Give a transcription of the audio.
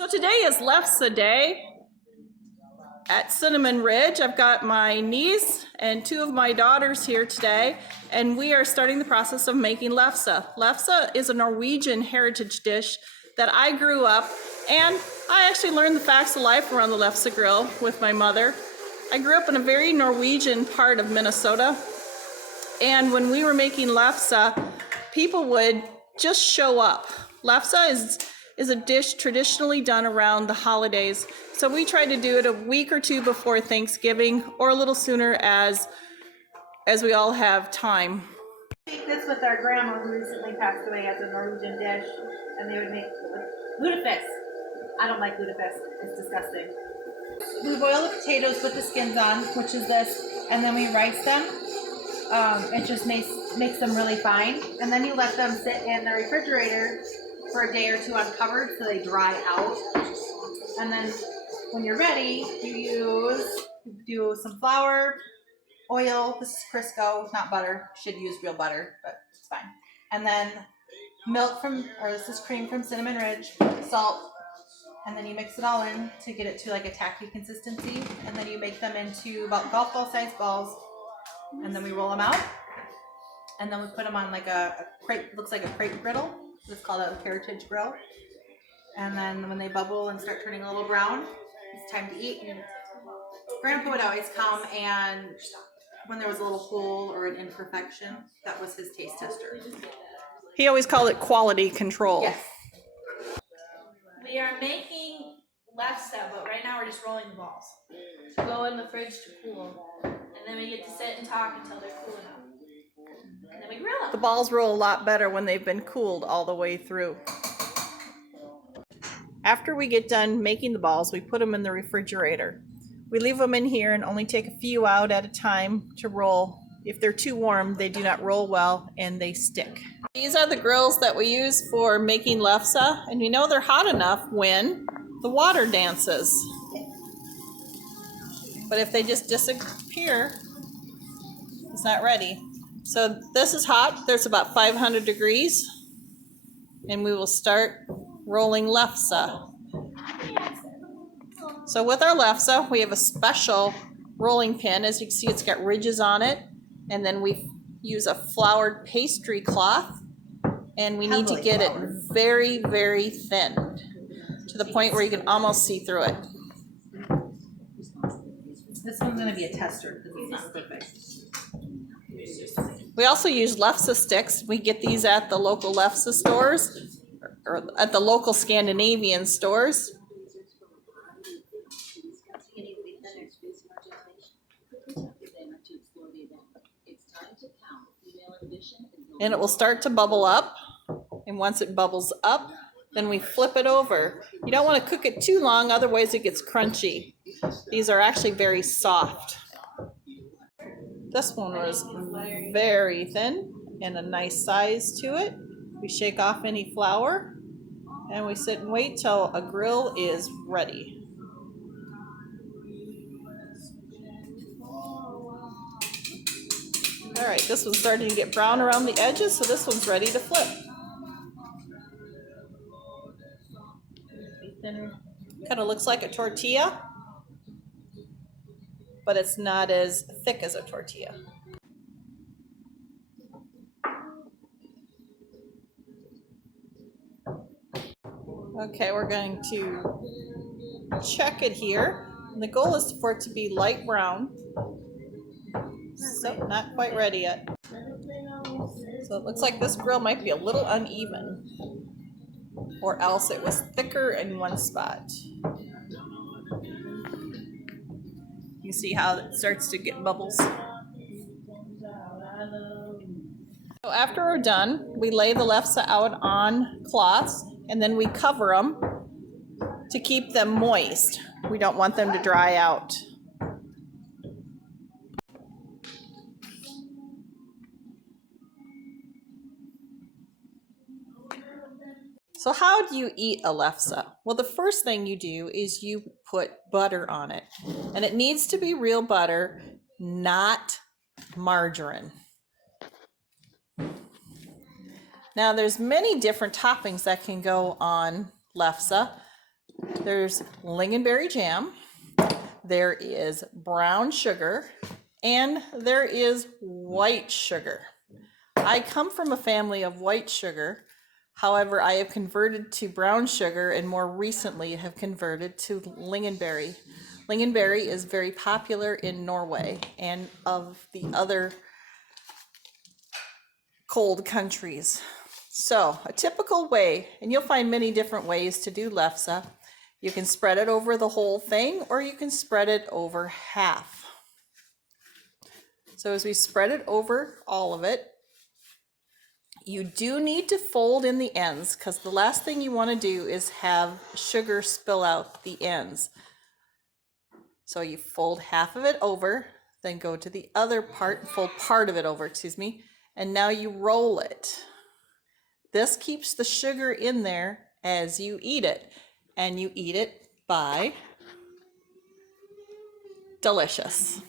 So today is Lefse Day at Cinnamon Ridge. I've got my niece and two of my daughters here today, and we are starting the process of making lefse. Lefse is a Norwegian heritage dish that I grew up, and I actually learned the facts of life around the Lefse grill with my mother. I grew up in a very Norwegian part of Minnesota, and when we were making lefse, people would just show up. Lefse is a dish traditionally done around the holidays. So we try to do it a week or two before Thanksgiving or a little sooner as we all have time. We make this with our grandma who recently passed away as a Norwegian dish, and they would make lutefisk. I don't like lutefisk, it's disgusting. We boil the potatoes with the skins on, which is this, and then we rice them. It just makes them really fine, and then you let them sit in the refrigerator for a day or two uncovered so they dry out. And then when you're ready, you do some flour, oil. This is Crisco, not butter. Should use real butter, but it's fine. And then this is cream from Cinnamon Ridge, salt, and then you mix it all in to get it to like a tacky consistency. And then you make them into about golf ball sized balls, and then we roll them out. And then we put them on like a crepe, looks like a crepe griddle. It's called a heritage grill. And then when they bubble and start turning a little brown, it's time to eat. And Grandpa would always come, and when there was a little hole or an imperfection, that was his taste tester. He always called it quality control. Yes. We are making lefse, but right now we're just rolling the balls to go in the fridge to cool. And then we get to sit and talk until they're cool enough. And then we grill them. The balls roll a lot better when they've been cooled all the way through. After we get done making the balls, we put them in the refrigerator. We leave them in here and only take a few out at a time to roll. If they're too warm, they do not roll well and they stick. These are the grills that we use for making lefse, and you know they're hot enough when the water dances. But if they just disappear, it's not ready. So this is hot. There's about 500 degrees, and we will start rolling lefse. So with our lefse, we have a special rolling pin. As you can see, it's got ridges on it, and then we use a floured pastry cloth, and we need to get it very, very thin to the point where you can almost see through it. This one's going to be a tester because it's not perfect. We also use lefse sticks. We get these at the local lefse stores or at the local Scandinavian stores. And it will start to bubble up, and once it bubbles up, then we flip it over. You don't want to cook it too long, otherwise it gets crunchy. These are actually very soft. This one was very thin and a nice size to it. We shake off any flour, and we sit and wait till a grill is ready. All right, this one's starting to get brown around the edges, so this one's ready to flip. Kind of looks like a tortilla, but it's not as thick as a tortilla. Okay, we're going to check it here. And the goal is for it to be light brown. So not quite ready yet. So it looks like this grill might be a little uneven, or else it was thicker in one spot. You see how it starts to get bubbles. So after we're done, we lay the lefse out on cloths, and then we cover them to keep them moist. We don't want them to dry out. So how do you eat a lefse? Well, the first thing you do is you put butter on it. And it needs to be real butter, not margarine. Now, there's many different toppings that can go on lefse. There's lingonberry jam, there is brown sugar, and there is white sugar. I come from a family of white sugar. However, I have converted to brown sugar and more recently have converted to lingonberry. Lingonberry is very popular in Norway and of the other cold countries. So a typical way, and you'll find many different ways to do lefse. You can spread it over the whole thing or you can spread it over half. So as we spread it over all of it, you do need to fold in the ends because the last thing you want to do is have sugar spill out the ends. So you fold half of it over, then go to the other part, fold part of it over, excuse me, and now you roll it. This keeps the sugar in there as you eat it, and you eat it by delicious.